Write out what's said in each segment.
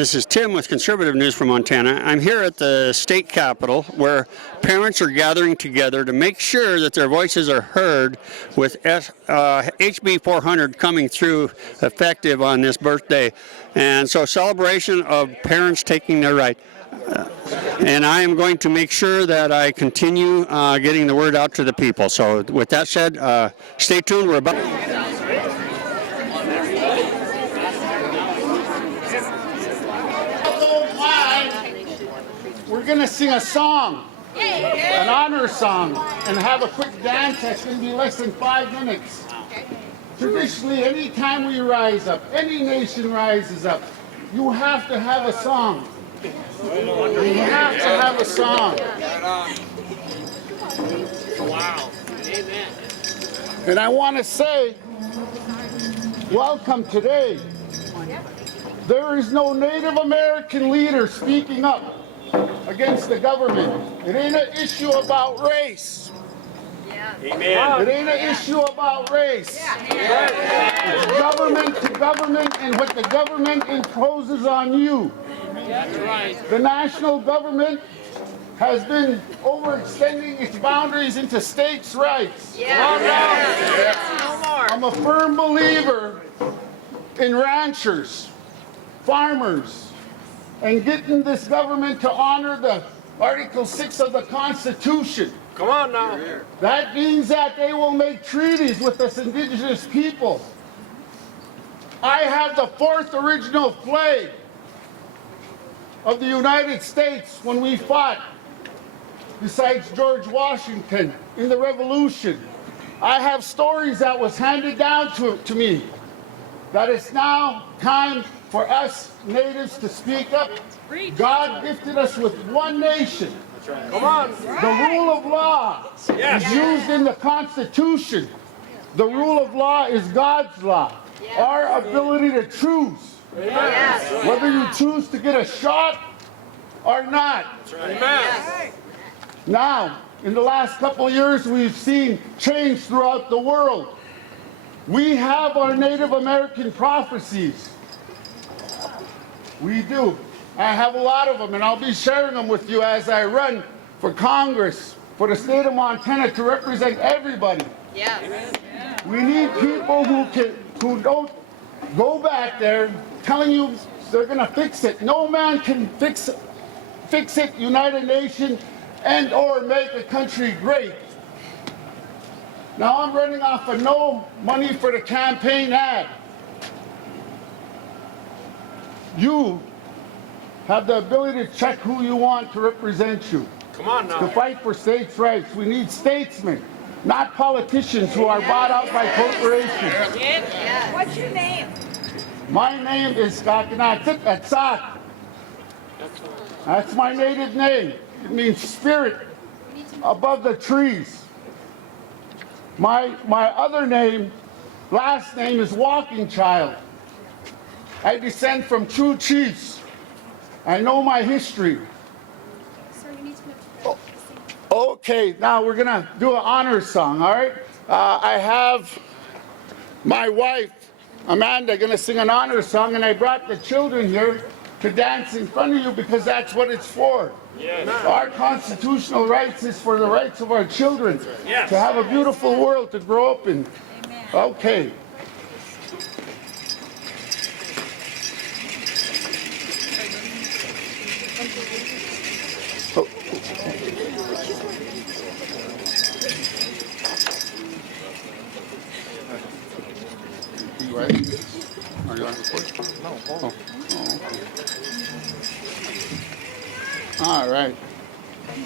This is Tim with Conservative News from Montana. I'm here at the state capitol where parents are gathering together to make sure that their voices are heard with HB 400 coming through effective on this birthday. And so celebration of parents taking their right. And I am going to make sure that I continue getting the word out to the people. So with that said, stay tuned. We're about... We're going to sing a song, an honor song, and have a quick dance that's going to be less than 5 minutes. Traditionally, any time we rise up, any nation rises up, you have to have a song. You have to have a song. Wow. Amen. And I want to say, welcome today. There is no Native American leader speaking up against the government. It ain't an issue about race. Amen. It ain't an issue about race. It's government to government and what the government imposes on you. That's right. The national government has been overextending its boundaries into states' rights. I'm a firm believer in ranchers, farmers, and getting this government to honor the Article 6 of the Constitution. Come on now. That means that they will make treaties with us indigenous people. I have the 4th original flag of the United States when we fought, besides George Washington, in the Revolution. I have stories that was handed down to me, that it's now time for us natives to speak up. God gifted us with one nation. Come on. The rule of law is used in the Constitution. The rule of law is God's law. Our ability to choose. Whether you choose to get a shot or not. Amen. Now, in the last couple of years, we've seen change throughout the world. We have our Native American prophecies. We do. I have a lot of them, and I'll be sharing them with you as I run for Congress for the state of Montana to represent everybody. We need people who don't go back there telling you they're going to fix it. No man can fix it, United Nations, and or make a country great. Now I'm running off of no money for the campaign ad. You have the ability to check who you want to represent you. Come on now. To fight for states' rights. We need statesmen, not politicians who are bought out by corporations. What's your name? My name is Atsak. That's my native name. It means spirit above the trees. My other name, last name is Walking Child. I descend from true chiefs. I know my history. Okay, now we're gonna do an honor song, all right? I have my wife, Amanda, gonna sing an honor song, and I brought the children here to dance in front of you because that's what it's for. Yes. Our constitutional rights is for the rights of our children to have a beautiful world to grow up in. Okay. You ready? Are you on record? No. Oh. All right.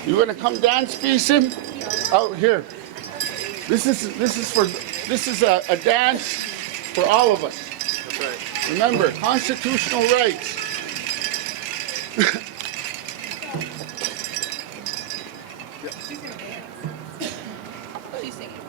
You gonna come dance, Beeson? Out here. This is a dance for all of us. That's right. Remember, constitutional rights. She's singing.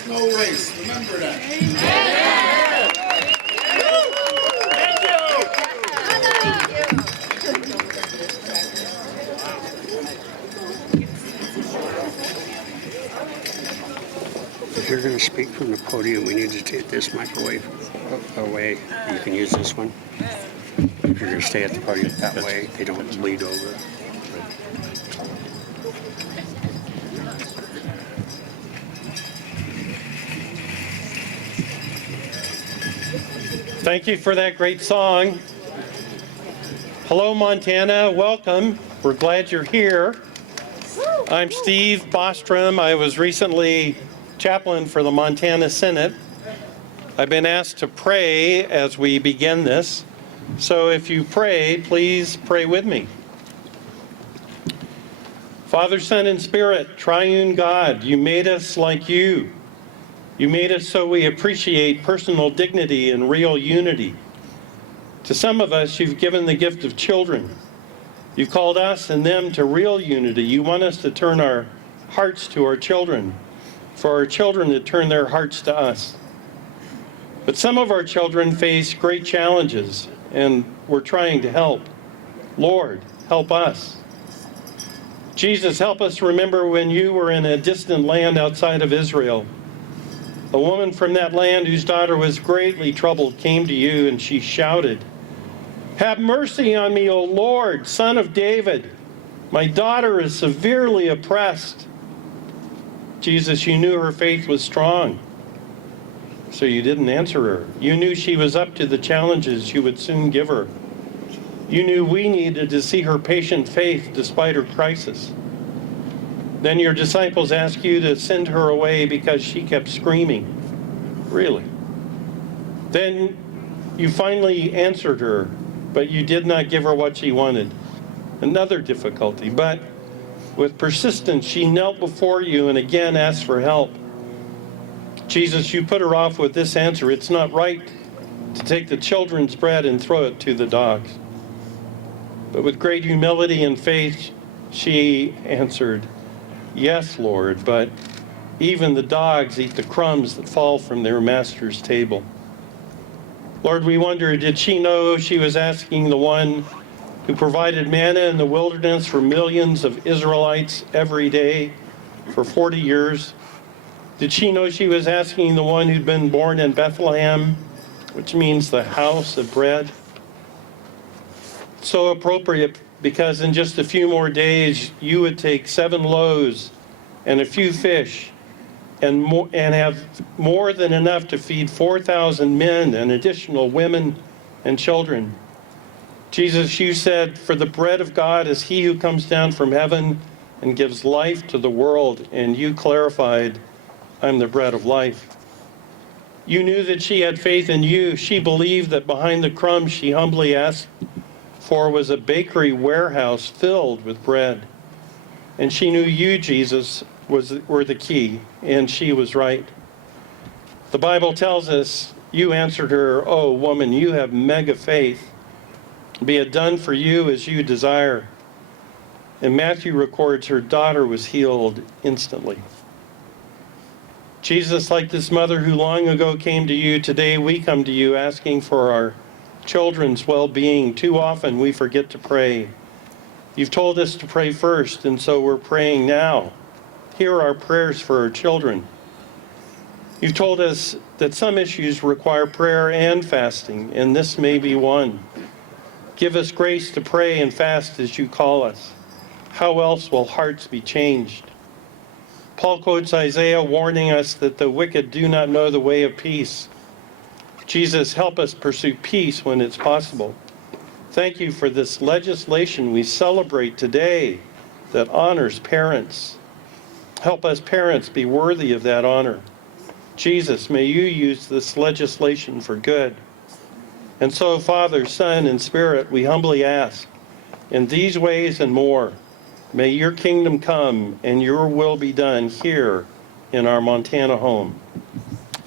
horse, no race. Remember that. If you're going to speak from the podium, we need to take this microwave away. You can use this one. If you're going to stay at the podium that way, they don't bleed over. Thank you for that great song. Hello, Montana. Welcome. We're glad you're here. I'm Steve Bostrom. I was recently chaplain for the Montana Senate. I've been asked to pray as we begin this. So if you pray, please pray with me. Father, Son, and Spirit, triune God, you made us like you. You made us so we appreciate personal dignity and real unity. To some of us, you've given the gift of children. You've called us and them to real unity. You want us to turn our hearts to our children, for our children to turn their hearts to us. But some of our children face great challenges, and we're trying to help. Lord, help us. Jesus, help us remember when you were in a distant land outside of Israel. A woman from that land whose daughter was greatly troubled came to you, and she shouted, "Have mercy on me, O Lord, Son of David. My daughter is severely oppressed." Jesus, you knew her faith was strong, so you didn't answer her. You knew she was up to the challenges you would soon give her. You knew we needed to see her patient faith despite her crisis. Then your disciples asked you to send her away because she kept screaming. Really? Then you finally answered her, but you did not give her what she wanted. Another difficulty, but with persistence, she knelt before you and again asked for help. Jesus, you put her off with this answer: "It's not right to take the children's bread and throw it to the dogs." But with great humility and faith, she answered, "Yes, Lord, but even the dogs eat the crumbs that fall from their master's table." Lord, we wonder, did she know she was asking the one who provided manna in the wilderness for millions of Israelites every day for 40 years? Did she know she was asking the one who'd been born in Bethlehem, which means the house of bread? So appropriate, because in just a few more days, you would take 7 loaves and a few fish and have more than enough to feed 4,000 men and additional women and children. Jesus, you said, "For the bread of God is he who comes down from heaven and gives life to the world." And you clarified, "I'm the bread of life." You knew that she had faith in you. She believed that behind the crumbs she humbly asked for was a bakery warehouse filled with bread. And she knew you, Jesus, were the key, and she was right. The Bible tells us you answered her, "Oh, woman, you have mega faith. Be it done for you as you desire." And Matthew records her daughter was healed instantly. Jesus, like this mother who long ago came to you, today we come to you asking for our children's well-being. Too often we forget to pray. You've told us to pray first, and so we're praying now. Hear our prayers for our children. You've told us that some issues require prayer and fasting, and this may be one. Give us grace to pray and fast as you call us. How else will hearts be changed? Paul quotes Isaiah warning us that the wicked do not know the way of peace. Jesus, help us pursue peace when it's possible. Thank you for this legislation we celebrate today that honors parents. Help us parents be worthy of that honor. Jesus, may you use this legislation for good. And so, Father, Son, and Spirit, we humbly ask, in these ways and more, may your kingdom come and your will be done here in our Montana home.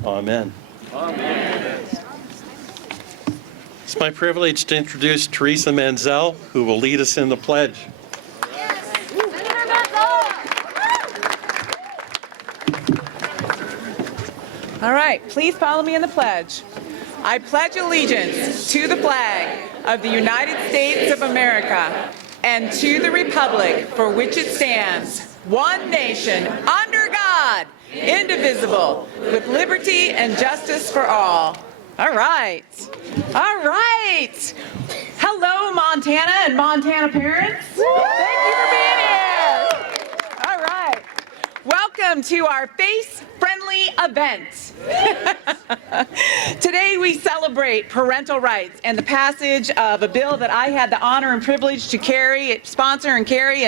Amen. Amen. It's my privilege to introduce Teresa Manzel, who will lead us in the pledge. All right, please follow me in the pledge. I pledge allegiance to the flag of the United States of America and to the republic for which it stands, one nation, under God, indivisible, with liberty and justice for all. All right. All right. Hello, Montana and Montana parents. Thank you for being here. All right. Welcome to our face-friendly event. Today we celebrate parental rights and the passage of a bill that I had the honor and privilege to sponsor and carry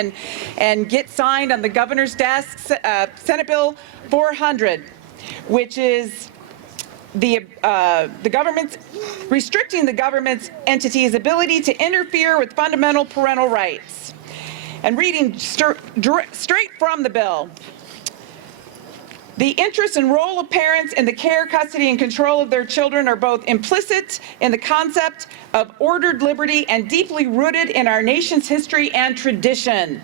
and get signed on the governor's desk, Senate Bill 400, which is the government's restricting the government's entity's ability to interfere with fundamental parental rights. And reading straight from the bill, the interest and role of parents in the care, custody, and control of their children are both implicit in the concept of ordered liberty and deeply rooted in our nation's history and tradition.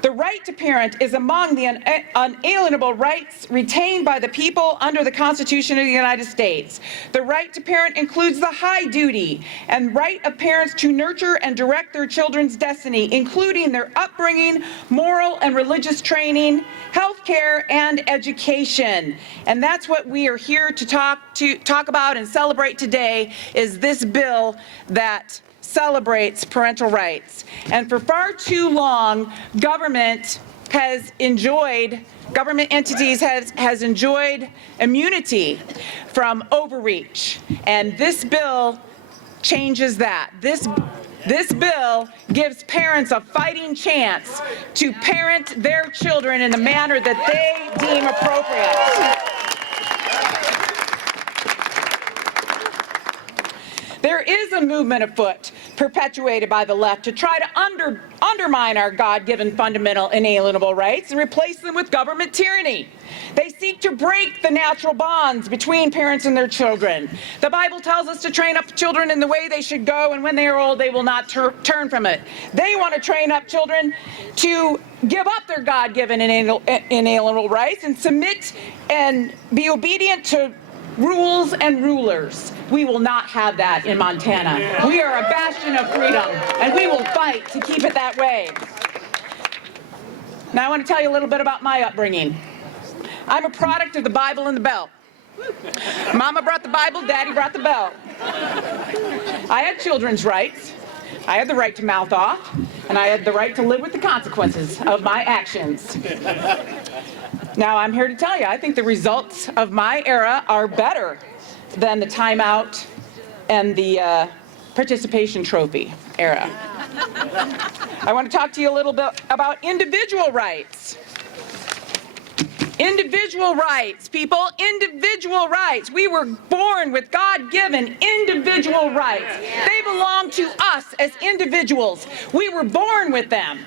The right to parent is among the unalienable rights retained by the people under the Constitution of the United States. The right to parent includes the high duty and right of parents to nurture and direct their children's destiny, including their upbringing, moral and religious training, health care, and education. And that's what we are here to talk about and celebrate today, is this bill that celebrates parental rights. And for far too long, government entities has enjoyed immunity from overreach. And this bill changes that. This bill gives parents a fighting chance to parent their children in the manner that they deem appropriate. There is a movement afoot perpetuated by the left to try to undermine our God-given fundamental inalienable rights and replace them with government tyranny. They seek to break the natural bonds between parents and their children. The Bible tells us to train up children in the way they should go, and when they are old, they will not turn from it. They want to train up children to give up their God-given inalienable rights and submit and be obedient to rules and rulers. We will not have that in Montana. We are a bastion of freedom, and we will fight to keep it that way. Now I want to tell you a little bit about my upbringing. I'm a product of the Bible and the belt. Mama brought the Bible, Daddy brought the belt. I had children's rights. I had the right to mouth off, and I had the right to live with the consequences of my actions. Now, I'm here to tell you, I think the results of my era are better than the timeout and the participation trophy era. I want to talk to you a little bit about individual rights. Individual rights, people, individual rights. We were born with God-given individual rights. They belong to us as individuals. We were born with them.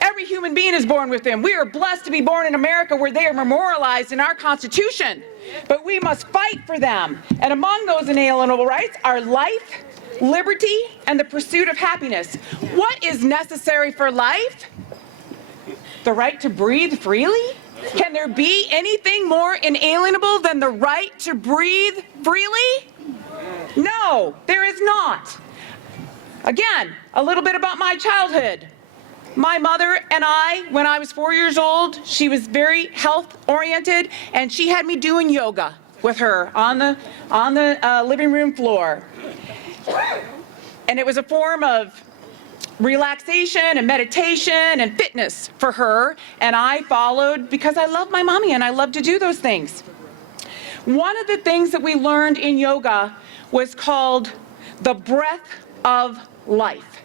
Every human being is born with them. We are blessed to be born in America where they are memorialized in our Constitution. But we must fight for them. And among those inalienable rights are life, liberty, and the pursuit of happiness. What is necessary for life? The right to breathe freely? Can there be anything more inalienable than the right to breathe freely? No, there is not. Again, a little bit about my childhood. My mother and I, when I was 4 years old, she was very health-oriented, and she had me doing yoga with her on the living room floor. And it was a form of relaxation and meditation and fitness for her, and I followed because I love my mommy and I love to do those things. One of the things that we learned in yoga was called the breath of life.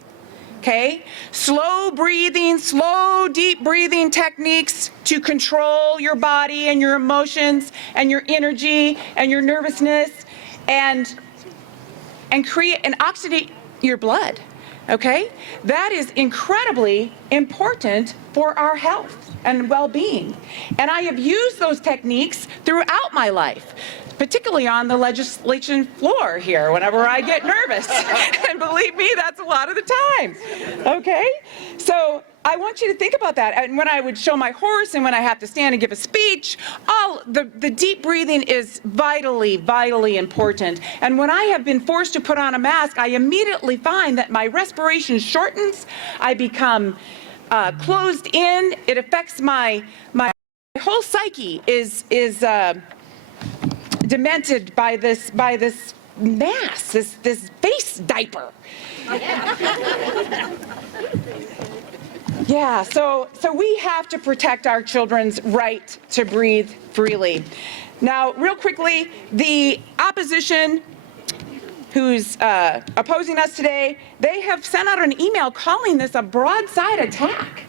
Okay? Slow breathing, slow, deep breathing techniques to control your body and your emotions and your energy and your nervousness and create and oxygenate your blood. Okay? That is incredibly important for our health and well-being. And I have used those techniques throughout my life, particularly on the legislation floor here whenever I get nervous. And believe me, that's a lot of the time. Okay? So I want you to think about that. And when I would show my horse and when I have to stand and give a speech, the deep breathing is vitally, vitally important. And when I have been forced to put on a mask, I immediately find that my respiration shortens. I become closed in. It affects my whole psyche is demented by this mask, this face diaper. Yeah, so we have to protect our children's right to breathe freely. Now, real quickly, the opposition who's opposing us today, they have sent out an email calling this a broadside attack.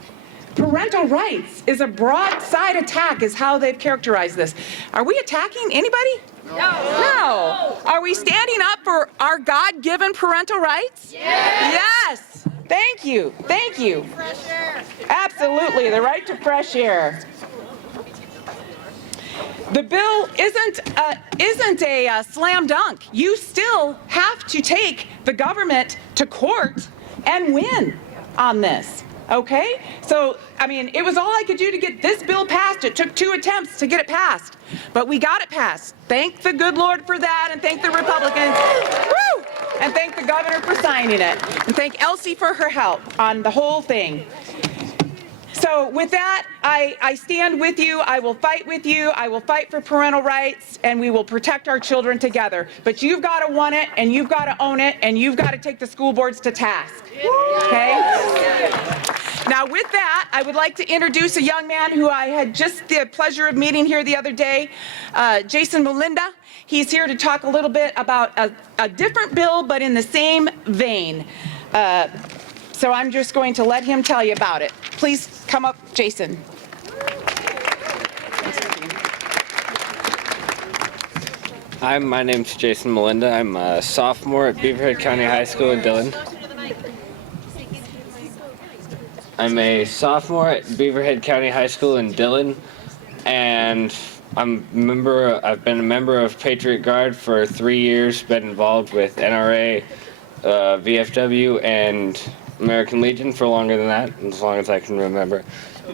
Parental rights is a broadside attack is how they've characterized this. Are we attacking anybody? No. Are we standing up for our God-given parental rights? Yes. Thank you. Thank you. Fresh air. Absolutely, the right to fresh air. The bill isn't a slam dunk. You still have to take the government to court and win on this. Okay? So, I mean, it was all I could do to get this bill passed. It took 2 attempts to get it passed. But we got it passed. Thank the good Lord for that, and thank the Republicans. Woo! And thank the governor for signing it. And thank Elsie for her help on the whole thing. So with that, I stand with you. I will fight with you. I will fight for parental rights, and we will protect our children together. But you've got to want it, and you've got to own it, and you've got to take the school boards to task. Okay? Now with that, I would like to introduce a young man who I had just the pleasure of meeting here the other day, Jason Melinda. He's here to talk a little bit about a different bill, but in the same vein. So I'm just going to let him tell you about it. Please come up, Jason. Hi, my name's Jason Melinda. I'm a sophomore at Beaverhead County High School in Dillon. I'm a sophomore at Beaverhead County High School in Dillon, and I've been a member of Patriot Guard for 3 years, been involved with NRA, VFW, and American Legion for longer than that, as long as I can remember.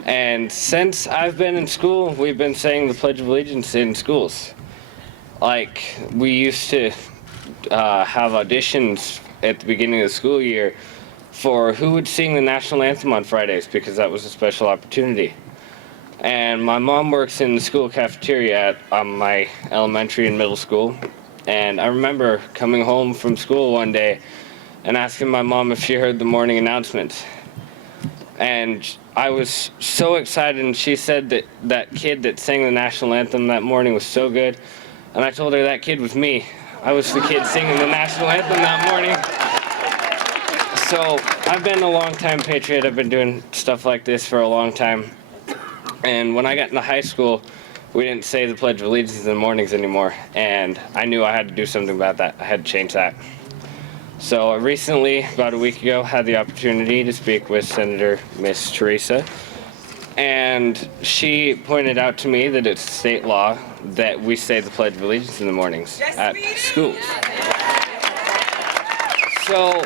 And since I've been in school, we've been saying the Pledge of Allegiance in schools. Like, we used to have auditions at the beginning of the school year for who would sing the national anthem on Fridays, because that was a special opportunity. And my mom works in the school cafeteria at my elementary and middle school. And I remember coming home from school one day and asking my mom if she heard the morning announcements. And I was so excited, and she said that that kid that sang the national anthem that morning was so good. And I told her that kid was me. I was the kid singing the national anthem that morning. So I've been a long-time patriot. I've been doing stuff like this for a long time. And when I got into high school, we didn't say the Pledge of Allegiance in the mornings anymore. And I knew I had to do something about that. I had to change that. So I recently, about a week ago, had the opportunity to speak with Senator Miss Teresa. And she pointed out to me that it's state law that we say the Pledge of Allegiance in the mornings at schools. So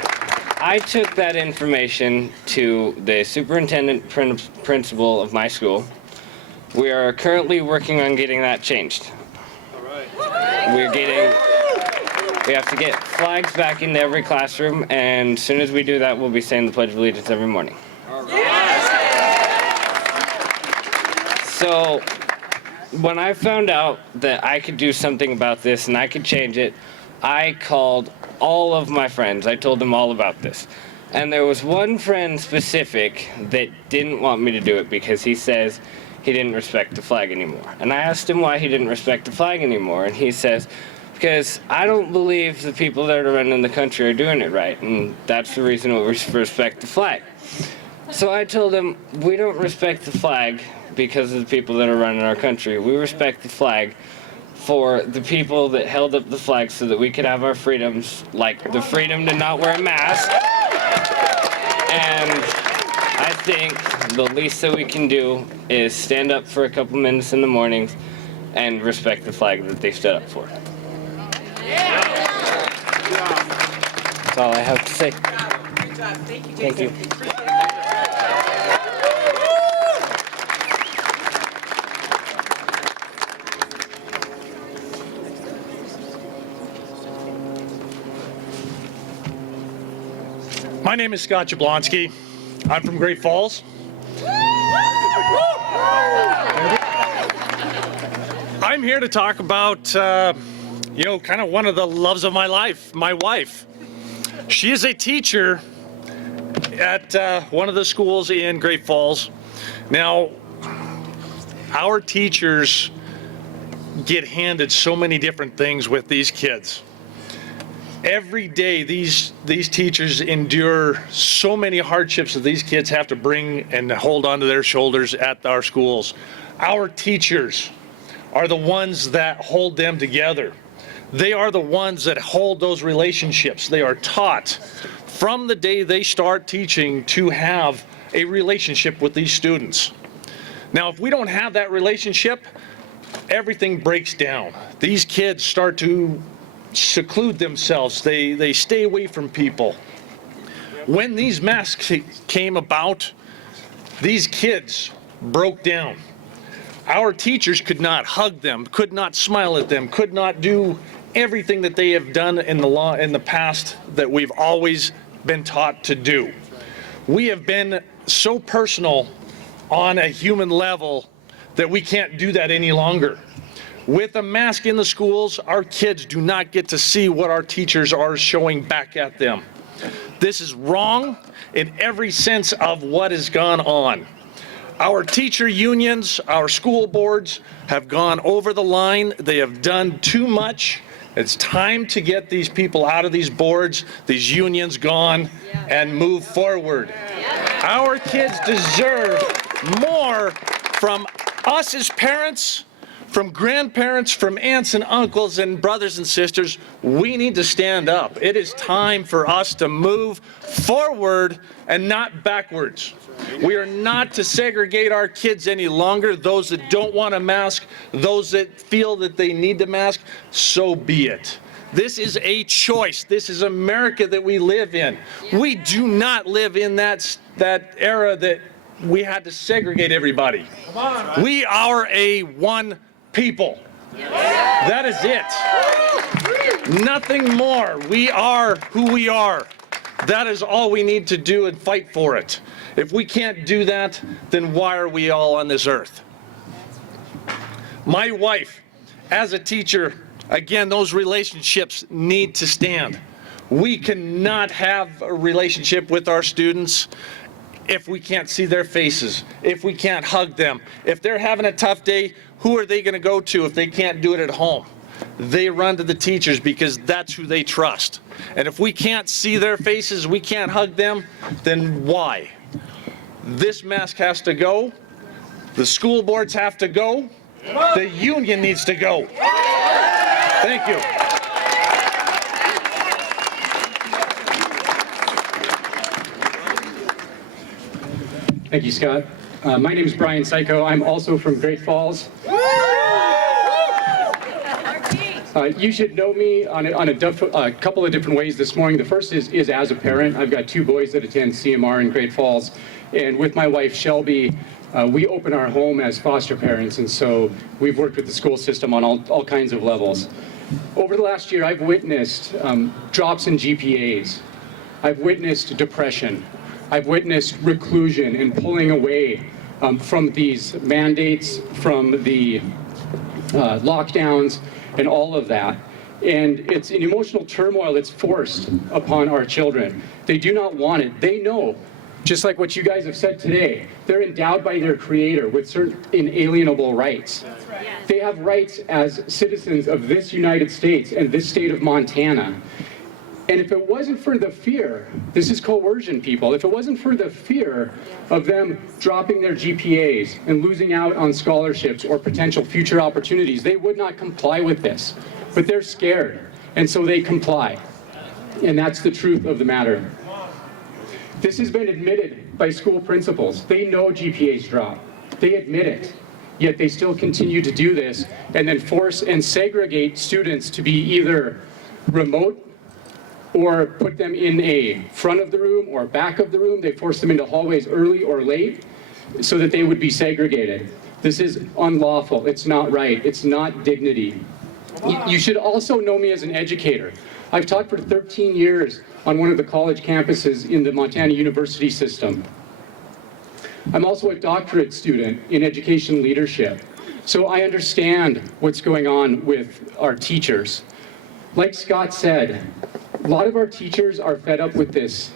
I took that information to the superintendent principal of my school. We are currently working on getting that changed. We have to get flags back into every classroom, and as soon as we do that, we'll be saying the Pledge of Allegiance every morning. So when I found out that I could do something about this and I could change it, I called all of my friends. I told them all about this. And there was one friend specific that didn't want me to do it because he says he didn't respect the flag anymore. And I asked him why he didn't respect the flag anymore, and he says, because I don't believe the people that are running the country are doing it right, and that's the reason we respect the flag. So I told him, we don't respect the flag because of the people that are running our country. We respect the flag for the people that held up the flag so that we could have our freedoms, like the freedom to not wear a mask. And I think the least that we can do is stand up for a couple minutes in the mornings and respect the flag that they stood up for. That's all I have to say. Good job. Thank you, Thank Jason. you. Appreciate it. My name is Scott Jablonski. I'm from Great Falls. I'm here to talk about, kind of one of the loves of my life, my wife. She is a teacher at one of the schools in Great Falls. Now, our teachers get handed so many different things with these kids. Every day, these teachers endure so many hardships that these kids have to bring and hold onto their shoulders at our schools. Our teachers are the ones that hold them together. They are the ones that hold those relationships. They are taught from the day they start teaching to have a relationship with these students. Now, if we don't have that relationship, everything breaks down. These kids start to seclude themselves. They stay away from people. When these masks came about, these kids broke down. Our teachers could not hug them, could not smile at them, could not do everything that they have done in the past that we've always been taught to do. We have been so personal on a human level that we can't do that any longer. With a mask in the schools, our kids do not get to see what our teachers are showing back at them. This is wrong in every sense of what has gone on. Our teacher unions, our school boards have gone over the line. They have done too much. It's time to get these people out of these boards, these unions gone, and move forward. Our kids deserve more from us as parents, from grandparents, from aunts and uncles and brothers and sisters. We need to stand up. It is time for us to move forward and not backwards. We are not to segregate our kids any longer. Those that don't want a mask, those that feel that they need the mask, so be it. This is a choice. This is America that we live in. We do not live in that era that we had to segregate everybody. We are a one people. That is it. Nothing more. We are who we are. That is all we need to do and fight for it. If we can't do that, then why are we all on this earth? My wife, as a teacher, again, those relationships need to stand. We cannot have a relationship with our students if we can't see their faces, if we can't hug them. If they're having a tough day, who are they going to go to if they can't do it at home? They run to the teachers because that's who they trust. And if we can't see their faces, we can't hug them, then why? This mask has to go. The school boards have to go. The union needs to go. Thank you. Thank you, Scott. My name is Brian Psycho. I'm also from Great Falls. You should know me on a couple of different ways this morning. The first is as a parent. I've got two boys that attend CMR in Great Falls. And with my wife, Shelby, we open our home as foster parents. And so we've worked with the school system on all kinds of levels. Over the last year, I've witnessed drops in GPAs. I've witnessed depression. I've witnessed reclusion and pulling away from these mandates, from the lockdowns, and all of that. And it's an emotional turmoil that's forced upon our children. They do not want it. They know, just like what you guys have said today, they're endowed by their Creator with certain inalienable rights. They have rights as citizens of this United States and this state of Montana. And if it wasn't for the fear, this is coercion, people, if it wasn't for the fear of them dropping their GPAs and losing out on scholarships or potential future opportunities, they would not comply with this. But they're scared, and so they comply. And that's the truth of the matter. This has been admitted by school principals. They know GPAs drop. They admit it. Yet they still continue to do this and then force and segregate students to be either remote or put them in a front of the room or back of the room. They force them into hallways early or late so that they would be segregated. This is unlawful. It's not right. It's not dignity. You should also know me as an educator. I've taught for 13 years on one of the college campuses in the Montana University system. I'm also a doctorate student in education leadership, so I understand what's going on with our teachers. Like Scott said, a lot of our teachers are fed up with this.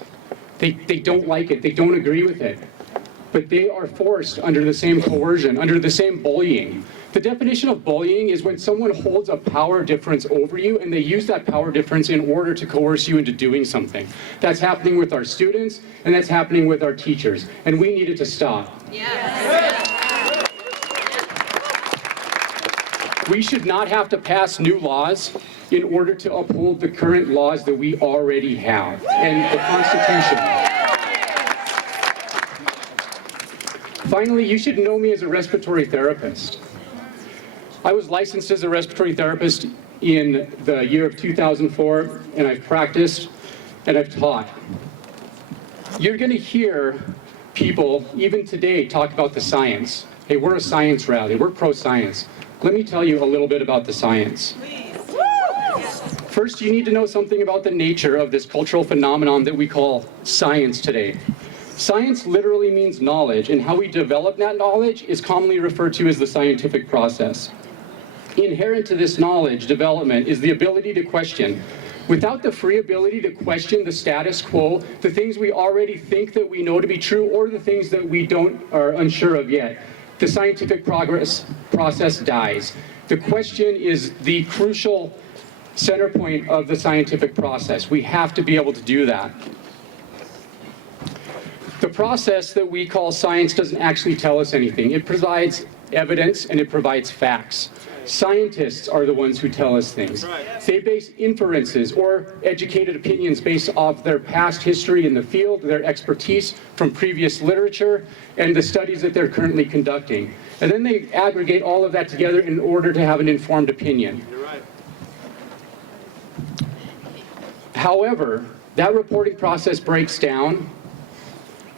They don't like it, they don't agree with it, but they are forced under the same coercion, under the same bullying. The definition of bullying is when someone holds a power difference over you and they use that power difference in order to coerce you into doing something. That's happening with our students and that's happening with our teachers, and we need it to stop. Yes. We should not have to pass new laws in order to uphold the current laws that we already have and the Constitution. Finally, you should know me as a respiratory therapist. I was licensed as a respiratory therapist in the year of 2004, and I've practiced and I've taught. You're going to hear people, even today, talk about the science. Hey, we're a science rally, we're pro-science. Let me tell you a little bit about the science. First, you need to know something about the nature of this cultural phenomenon that we call science today. Science literally means knowledge, and how we develop that knowledge is commonly referred to as the scientific process. Inherent to this knowledge development is the ability to question. Without the free ability to question the status quo, the things we already think that we know to be true, or the things that we are unsure of yet, the scientific process dies. The question is the crucial center point of the scientific process. We have to be able to do that. The process that we call science doesn't actually tell us anything. It provides evidence and it provides facts. Scientists are the ones who tell us things. They base inferences or educated opinions based off their past history in the field, their expertise from previous literature, and the studies that they're currently conducting. And then they aggregate all of that together in order to have an informed opinion. However, that reporting process breaks down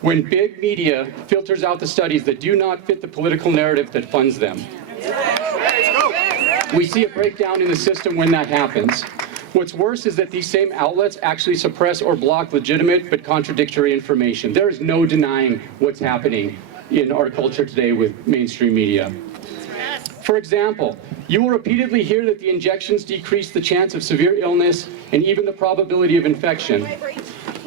when big media filters out the studies that do not fit the political narrative that funds them. We see a breakdown in the system when that happens. What's worse is that these same outlets actually suppress or block legitimate but contradictory information. There is no denying what's happening in our culture today with mainstream media. For example, you will repeatedly hear that the injections decrease the chance of severe illness and even the probability of infection.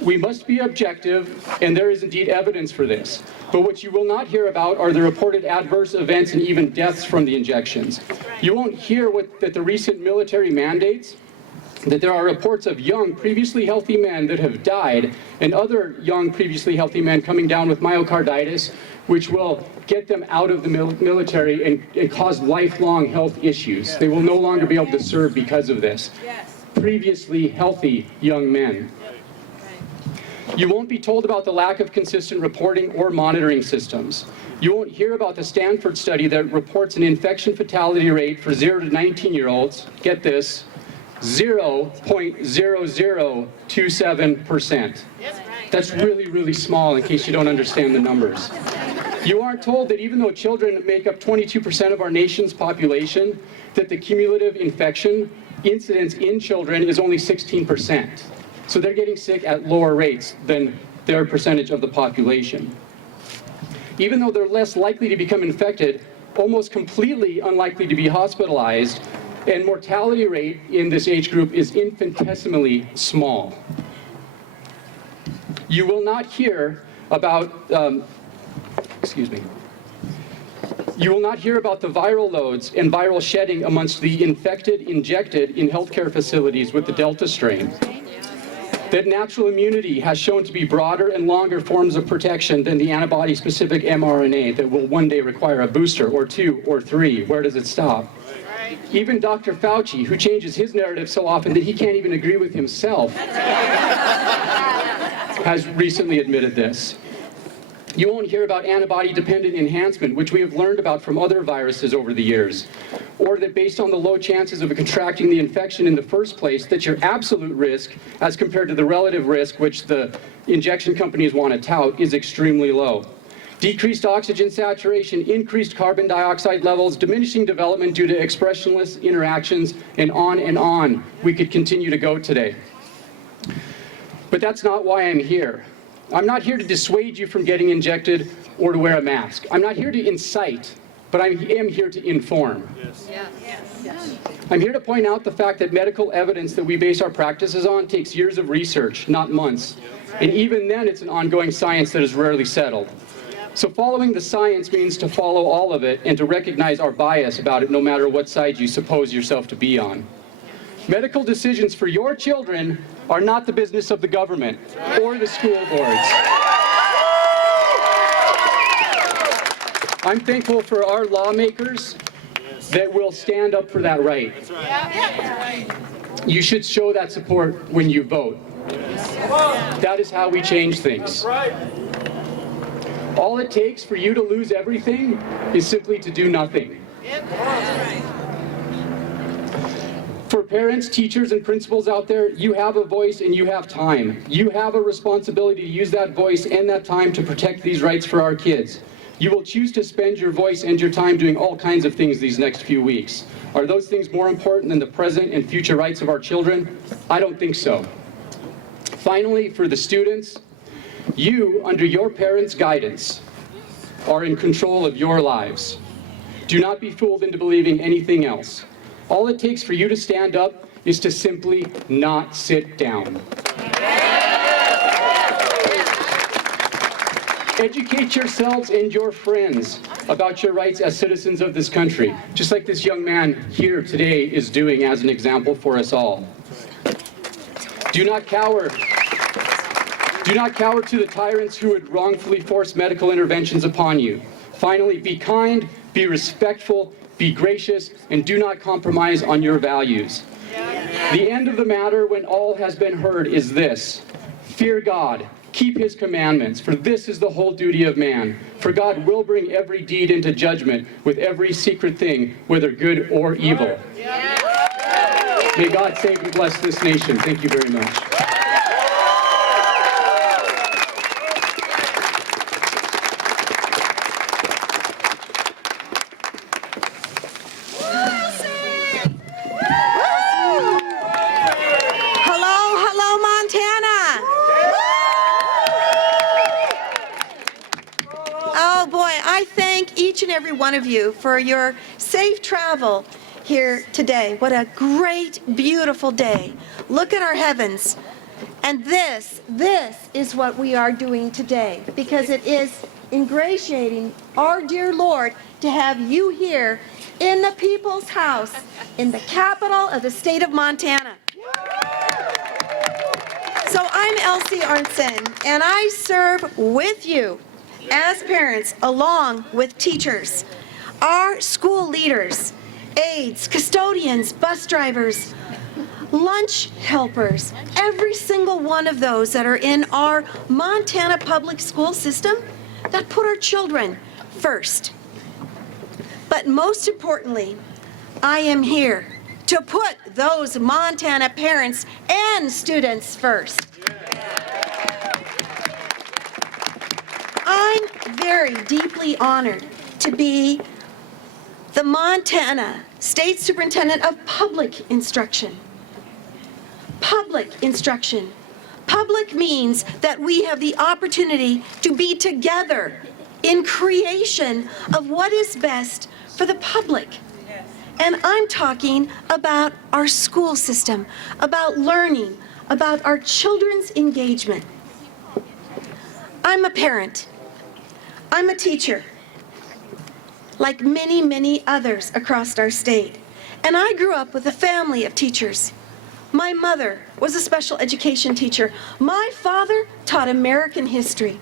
We must be objective, and there is indeed evidence for this. But what you will not hear about are the reported adverse events and even deaths from the injections. You won't hear that the recent military mandates, that there are reports of young, previously healthy men that have died, and other young, previously healthy men coming down with myocarditis, which will get them out of the military and cause lifelong health issues. They will no longer be able to serve because of this. Previously healthy young men. You won't be told about the lack of consistent reporting or monitoring systems. You won't hear about the Stanford study that reports an infection fatality rate for 0 to 19-year-olds, get this, 0.0027%. That's really, really small in case you don't understand the numbers. You aren't told that even though children make up 22% of our nation's population, that the cumulative infection incidence in children is only 16%. So they're getting sick at lower rates than their percentage of the population. Even though they're less likely to become infected, almost completely unlikely to be hospitalized, and mortality rate in this age group is infinitesimally small. You will not hear about, You will not hear about the viral loads and viral shedding amongst the infected injected in healthcare facilities with the Delta strain. That natural immunity has shown to be broader and longer forms of protection than the antibody-specific mRNA that will one day require a booster or 2 or 3. Where does it stop? Even Dr. Fauci, who changes his narrative so often that he can't even agree with himself, has recently admitted this. You won't hear about antibody-dependent enhancement, which we have learned about from other viruses over the years, or that based on the low chances of contracting the infection in the first place, that your absolute risk, as compared to the relative risk which the injection companies want to tout, is extremely low. decreased oxygen saturation, increased carbon dioxide levels, diminishing development due to expressionless interactions, and on we could continue to go today. But that's not why I'm here. I'm not here to dissuade you from getting injected or to wear a mask. I'm not here to incite, but I am here to inform. I'm here to point out the fact that medical evidence that we base our practices on takes years of research, not months. And even then, it's an ongoing science that is rarely settled. So following the science means to follow all of it and to recognize our bias about it, no matter what side you suppose yourself to be on. Medical decisions for your children are not the business of the government or the school boards. I'm thankful for our lawmakers that will stand up for that right. You should show that support when you vote. That is how we change things. All it takes for you to lose everything is simply to do nothing. For parents, teachers, and principals out there, you have a voice and you have time. You have a responsibility to use that voice and that time to protect these rights for our kids. You will choose to spend your voice and your time doing all kinds of things these next few weeks. Are those things more important than the present and future rights of our children? I don't think so. Finally, for the students, you, under your parents' guidance, are in control of your lives. Do not be fooled into believing anything else. All it takes for you to stand up is to simply not sit down. Educate yourselves and your friends about your rights as citizens of this country, just like this young man here today is doing as an example for us all. Do not cower. Do not cower to the tyrants who would wrongfully force medical interventions upon you. Finally, be kind, be respectful, be gracious, and do not compromise on your values. The end of the matter when all has been heard is this: fear God. Keep his commandments, for this is the whole duty of man. For God will bring every deed into judgment with every secret thing, whether good or evil. May God save and bless this nation. Thank you very much. Hello, Montana. Oh boy, I thank each and every one of you for your safe travel here today. What a great, beautiful day. Look at our heavens. And this is what we are doing today, because it is ingratiating our dear Lord to have you here in the people's house, in the capital of the state of Montana. So I'm Elsie Arntzen, and I serve with you as parents, along with teachers, our school leaders, aides, custodians, bus drivers, lunch helpers, every single one of those that are in our Montana public school system that put our children first. But most importantly, I am here to put those Montana parents and students first. I'm very deeply honored to be the Montana State Superintendent of Public Instruction. Public instruction. Public means that we have the opportunity to be together in creation of what is best for the public. And I'm talking about our school system, about learning, about our children's engagement. I'm a parent. I'm a teacher, like many, many others across our state. And I grew up with a family of teachers. My mother was a special education teacher. My father taught American history.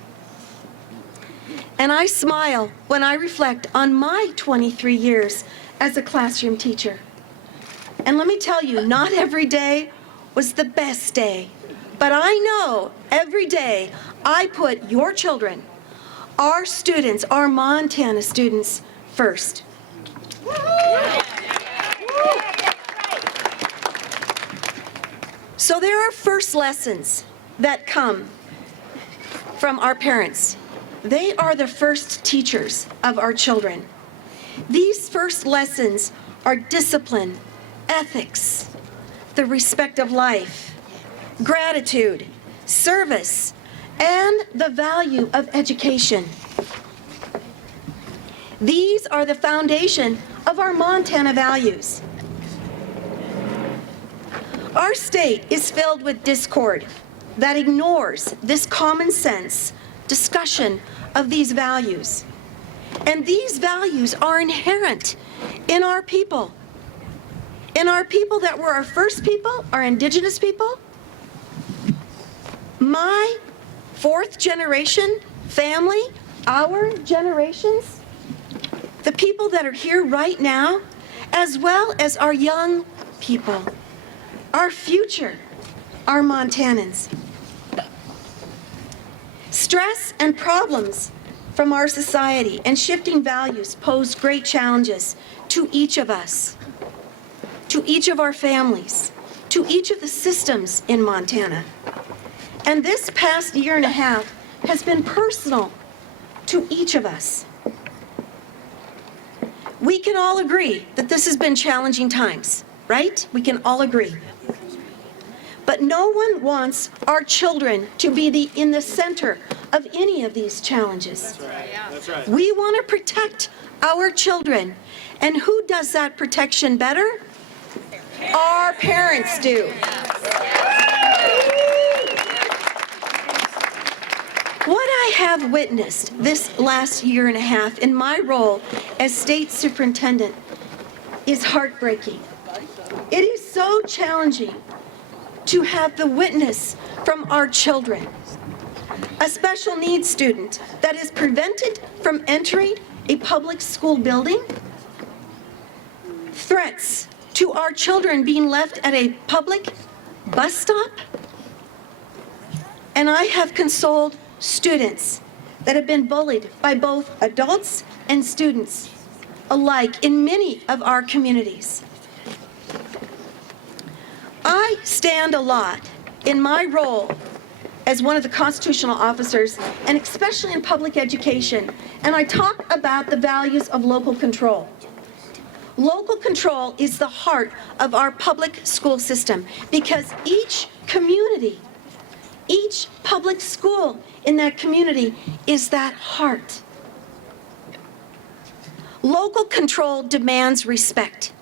And I smile when I reflect on my 23 years as a classroom teacher. And let me tell you, not every day was the best day. But I know every day I put your children, our students, our Montana students, first. So there are first lessons that come from our parents. They are the first teachers of our children. These first lessons are discipline, ethics, the respect of life, gratitude, service, and the value of education. These are the foundation of our Montana values. Our state is filled with discord that ignores this common sense discussion of these values. And these values are inherent in our people. In our people that were our first people, our indigenous people. My fourth generation family, our generations, the people that are here right now, as well as our young people, our future, our Montanans. Stress and problems from our society and shifting values pose great challenges to each of us, to each of our families, to each of the systems in Montana. And this past year and a half has been personal to each of us. We can all agree that this has been challenging times, right? We can all agree. But no one wants our children to be in the center of any of these challenges. That's right. We want to protect our children. And who does that protection better? Our parents do. What I have witnessed this last year and a half in my role as state superintendent is heartbreaking. It is so challenging to have the witness from our children. A special needs student that is prevented from entering a public school building, threats to our children being left at a public bus stop, and I have consoled students that have been bullied by both adults and students alike in many of our communities. I stand a lot in my role as one of the constitutional officers, and especially in public education, and I talk about the values of local control. Local control is the heart of our public school system because each community, each public school in that community is that heart. Local control demands respect.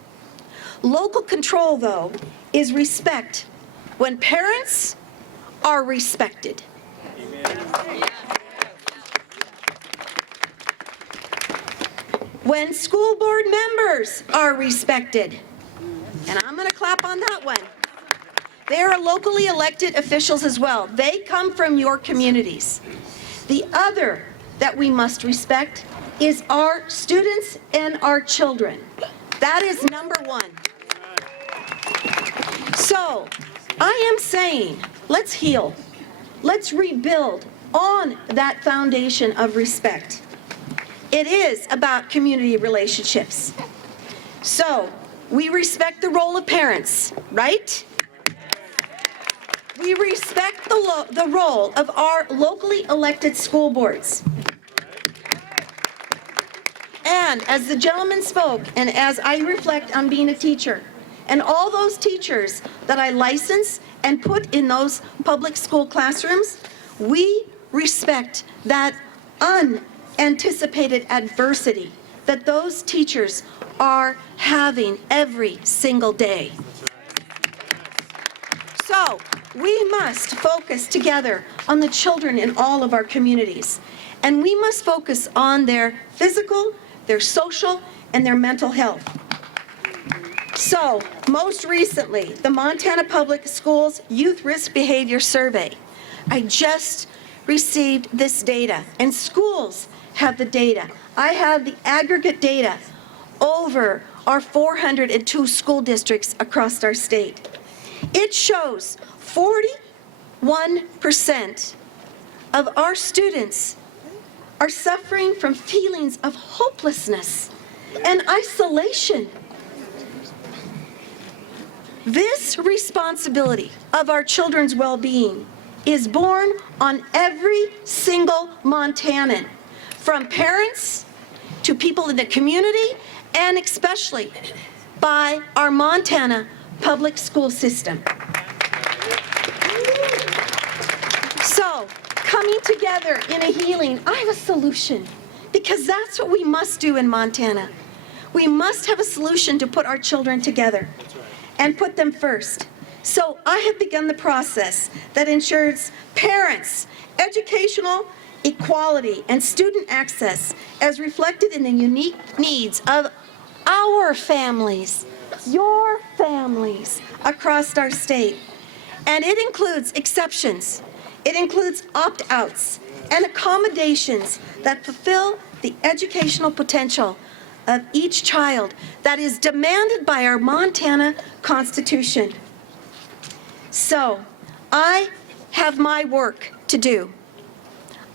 Local control, though, is respect when parents are respected. When school board members are respected. And I'm going to clap on that one. They are locally elected officials as well. They come from your communities. The other that we must respect is our students and our children. That is number one. So, I am saying, let's heal. Let's rebuild on that foundation of respect. It is about community relationships. So, we respect the role of parents, right? We respect the role of our locally elected school boards. And as the gentleman spoke, and as I reflect on being a teacher, and all those teachers that I license and put in those public school classrooms, we respect that unanticipated adversity that those teachers are having every single day. So, we must focus together on the children in all of our communities. And we must focus on their physical, their social, and their mental health. So, most recently, the Montana Public Schools Youth Risk Behavior Survey. I just received this data, and schools have the data. I have the aggregate data over our 402 school districts across our state. It shows 41% of our students are suffering from feelings of hopelessness and isolation. This responsibility of our children's well-being is borne on every single Montanan, from parents to people in the community, and especially by our Montana public school system. So, coming together in a healing, I have a solution, because that's what we must do in Montana. We must have a solution to put our children together and put them first. So I have begun the process that ensures parents' educational equality and student access as reflected in the unique needs of our families, your families across our state. And it includes exceptions. It includes opt-outs and accommodations that fulfill the educational potential of each child that is demanded by our Montana Constitution. So, I have my work to do.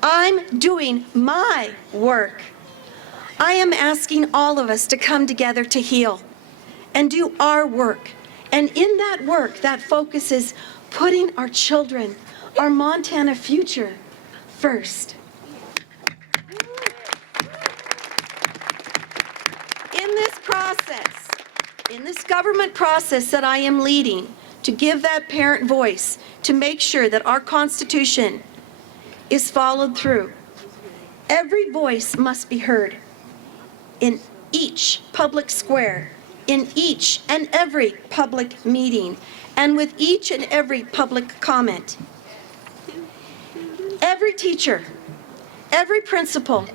I'm doing my work. I am asking all of us to come together to heal and do our work. And in that work, that focus is putting our children, our Montana future, first. In this process, in this government process that I am leading, to give that parent voice, to make sure that our Constitution is followed through, every voice must be heard in each public square, in each and every public meeting, and with each and every public comment. Every teacher, every principal,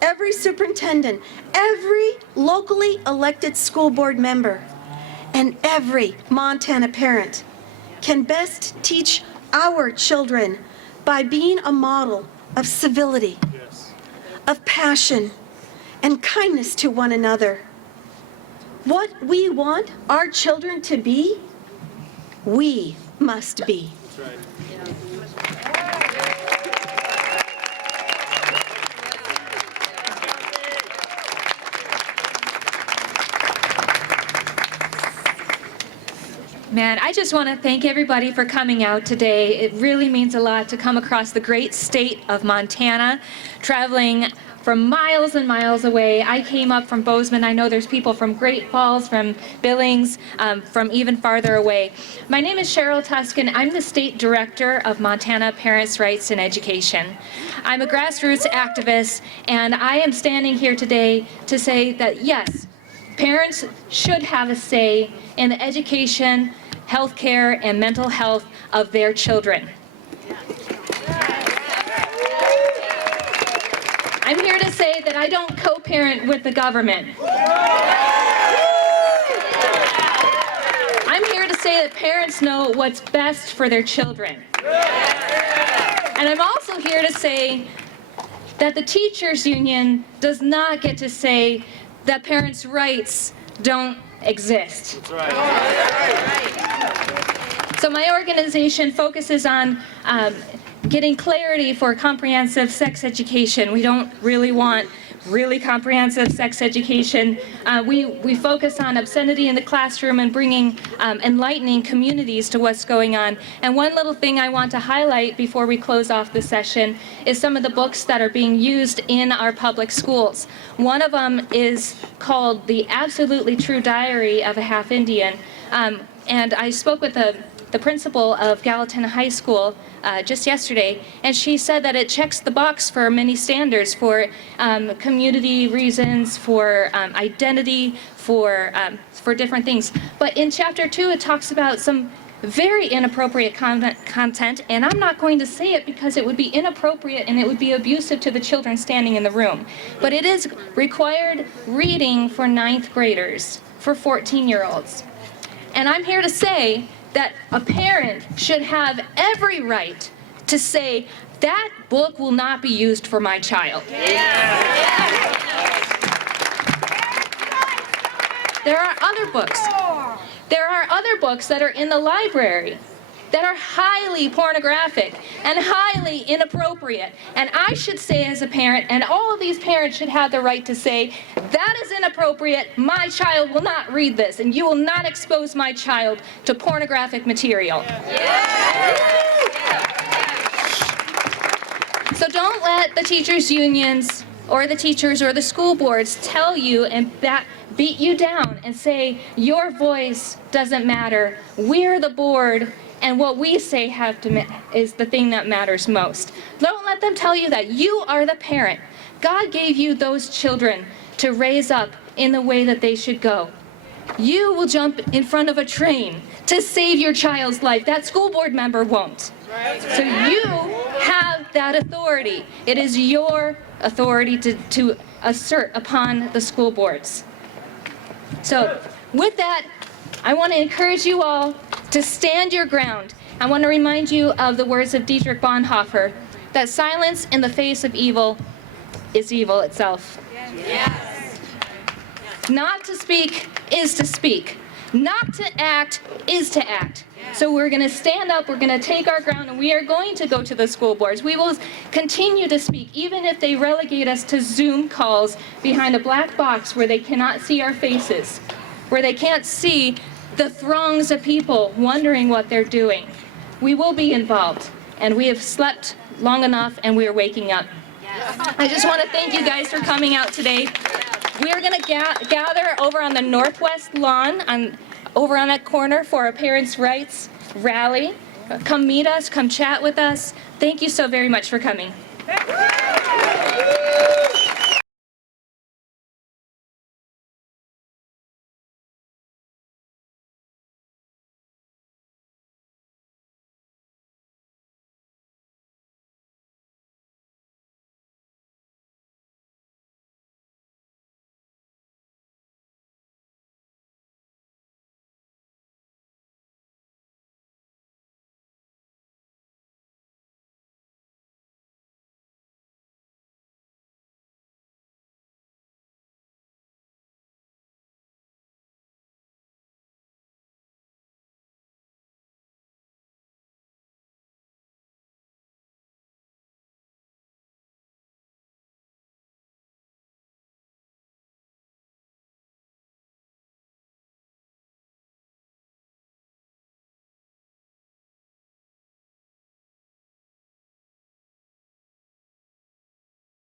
every superintendent, every locally elected school board member, and every Montana parent can best teach our children by being a model of civility, of passion, and kindness to one another. What we want our children to be, we must be. Man, I just want to thank everybody for coming out today. It really means a lot to come across the great state of Montana, traveling from miles and miles away. I came up from Bozeman. I know there's people from Great Falls, from Billings, from even farther away. My name is Cheryl Tuscan. I'm the State Director of Montana Parents' Rights in Education. I'm a grassroots activist, and I am standing here today to say that, yes, parents should have a say in the education, healthcare, and mental health of their children. I'm here to say that I don't co-parent with the government. I'm here to say that parents know what's best for their children. And I'm also here to say that the teachers union does not get to say that parents' rights don't exist. So my organization focuses on getting clarity for comprehensive sex education. We don't really want really comprehensive sex education. We focus on obscenity in the classroom and bringing enlightening communities to what's going on. And one little thing I want to highlight before we close off the session is some of the books that are being used in our public schools. One of them is called The Absolutely True Diary of a Half Indian. And I spoke with the principal of Gallatin High School just yesterday, and she said that it checks the box for many standards, for community reasons, for identity, for different things. But in chapter 2, it talks about some very inappropriate content, and I'm not going to say it because it would be inappropriate and it would be abusive to the children standing in the room. But it is required reading for 9th graders, for 14-year-olds. And I'm here to say that a parent should have every right to say, that book will not be used for my child. There are other books. There are other books that are in the library that are highly pornographic and highly inappropriate. And I should say as a parent, and all of these parents should have the right to say, that is inappropriate, my child will not read this, and you will not expose my child to pornographic material. don't let the teachers' unions or the teachers or the school boards tell you and beat you down and say your voice doesn't matter. We're the board, and what we say is the thing that matters most. Don't let them tell you that. You are the parent. God gave you those children to raise up in the way that they should go. You will jump in front of a train to save your child's life. That school board member won't. So you have that authority. It is your authority to assert upon the school boards. So with that, I want to encourage you all to stand your ground. I want to remind you of the words of Dietrich Bonhoeffer, that silence in the face of evil is evil itself. Yes. Not to speak is to speak. Not to act is to act. So we're going to stand up, we're going to take our ground, and we are going to go to the school boards. We will continue to speak, even if they relegate us to Zoom calls behind a black box where they cannot see our faces, where they can't see the throngs of people wondering what they're doing. We will be involved, and we have slept long enough, and we are waking up. I just want to thank you guys for coming out today. We are going to gather over on the northwest lawn, over on that corner for a Parents' Rights rally. Come meet us, come chat with us. Thank you so very much for coming.